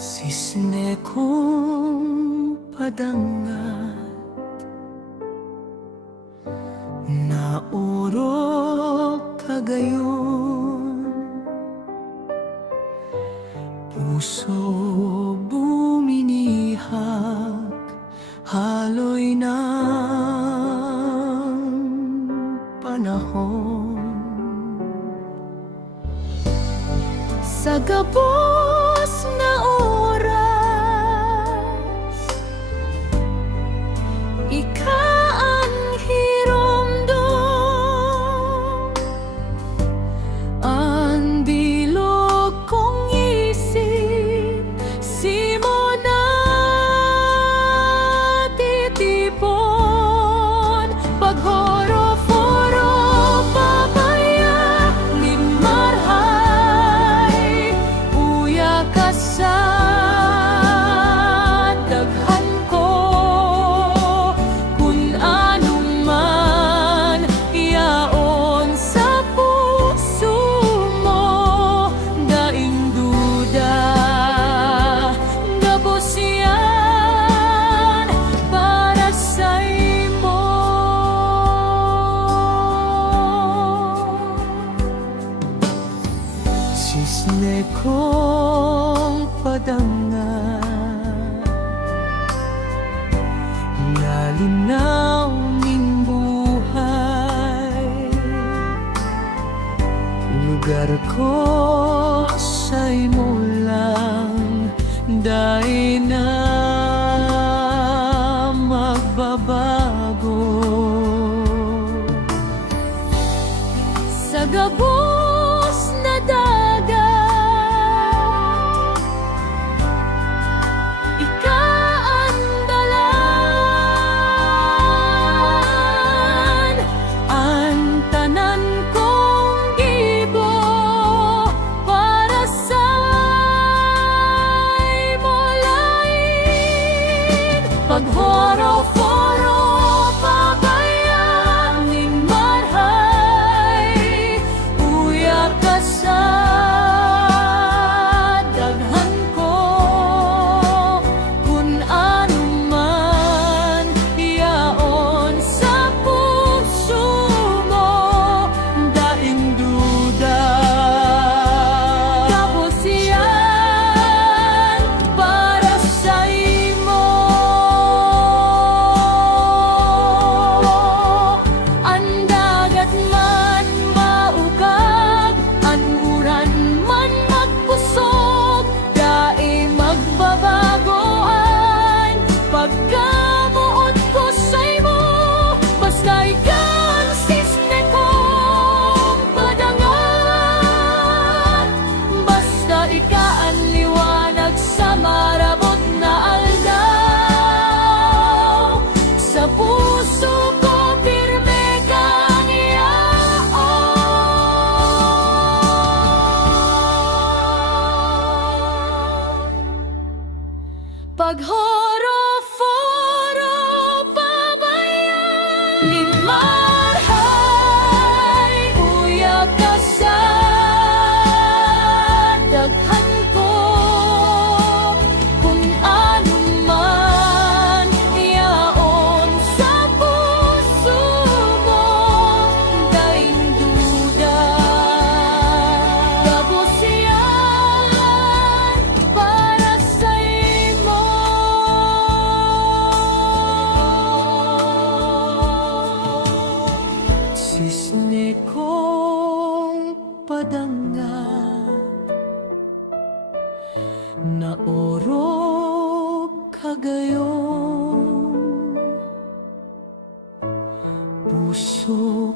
Sisne kong padangat na orok kagayon, puso buminihag, haloy ng panahon. Sa gabos na oras, ika ang hiromdom, ang bilog kong isip, simo na titipon. Paghoro-foro papaya limarhay, uya ka sa daghan ko, kung anong man yaon sa puso mo, daing duda gabos yan para sa imo. Sisne kong padangat na linaw ning buhay, lugar ko sa imo lang, dahil na magbabago. Sa gabos na dagat, ika ang dalan, ang tanan kong gibo para sa imo lain. Paghoro-foro papaya ning marhay, uya ka sa daghan ko, kung ano man yaon sa puso mo, daing duda gabos yan para sa imo. Ang dagat man maugag, ang uran man magpusog, dai magbabagoan pagkamuot ko sa imo. Basta ikaw ang sisne kong padangat, basta ikaw ang liwanag sa marabot na aldaw. Sa puso ko pirme kang iyaon. Paghoro-foro papaya limarhay, uya ka sa daghan ko, kung ano man yaon sa puso mo, daing duda gabos yan para sa imo. Sisne kong padangat na orok kagayon, puso